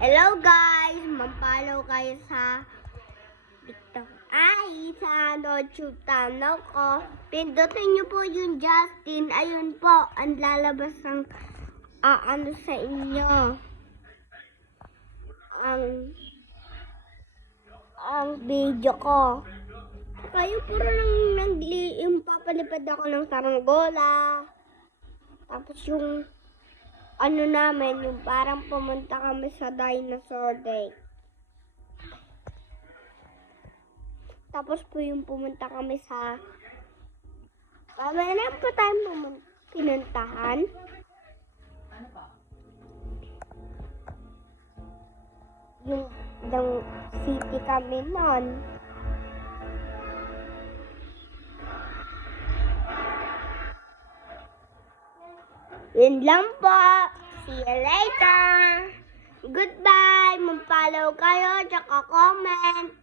Hello guys! Mag-follow kayo sa TikTok. Sa YouTube channel ko. Pindutin niyo po yung Justin. Ayun po, ang lalabas ng ano sa inyo. Ang video ko. Kayo puro yung papalipad ako ng saranggola. Tapos yung ano namin, yung parang pumunta kami sa dinosaur day. Tapos po yung pumunta kami sa meron po tayong pinuntahan. Yung city kami nun. Yun lang po. See you later. Goodbye. Mag-follow kayo, tsaka comment.